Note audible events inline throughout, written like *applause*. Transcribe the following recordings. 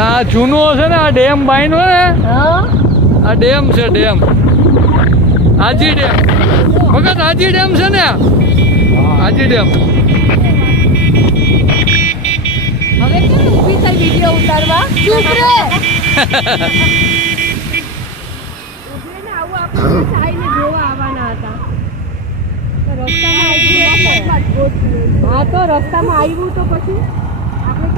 આ જૂનો છે ને આ ડેમ બાઈનો ને હા. આ ડેમ છે ડેમ. હાજી ડેમ. વખત હાજી ડેમ છે ને? હાજી ડેમ. હવે કેમ ઊભી થઈ વીડિયો ઉતારવા? ચૂપ રે. ઉભીને આવું આપણે ચાઈને જોવા આવવાના હતા. રસ્તામાં આવ્યું હા તો રસ્તામાં આવ્યું તો પછી? આપણે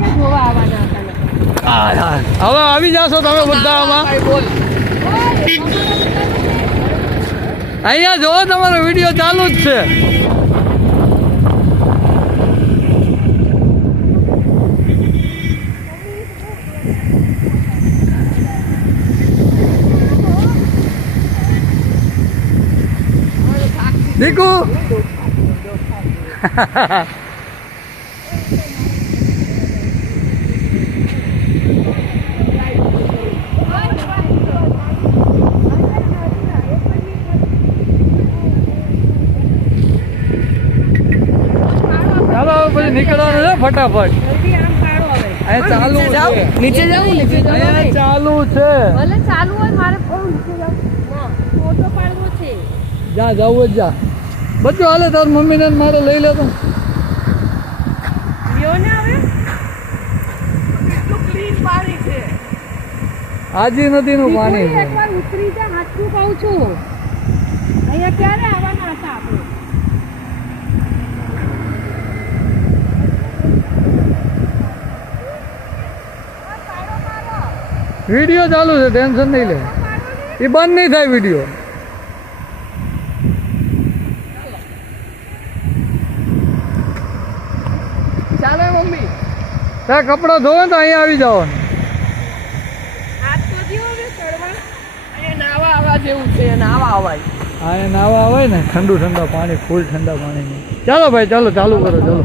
હવે આવી જાશો તમે બધામાં. અહીંયા જોવો તમારો વીડિયો ચાલુ જ છે. દીકુ *laughs* ચાલો હવે પછી નીકળવાનું છે ફટાફટ. ચાલુ છે. નીચે નીચે ચાલુ છે. ભલે ચાલુ હોય મારે નીચે જાઉં ફોટો પાડવો છે. જા જવું જ જા. બધું હાલે તાર મમ્મીને ને મારે લઈ લેતો આજી નદી નું પાણી ઉતરી જા હાથું કહું છું. અહીંયા ક્યારે આવવાના હતા આપણે વીડિયો ચાલુ છે ટેન્શન નહીં લે. એ બંધ નહીં થાય વીડિયો. ચાલે મમ્મી? ત્યાં કપડાં ધોવે ને તો અહીંયા આવી એ નાવા આવે ને ઠંડુ ઠંડા પાણી ફૂલ ઠંડા પાણી ચાલો ભાઈ ચાલો ચાલુ કરો ચાલો.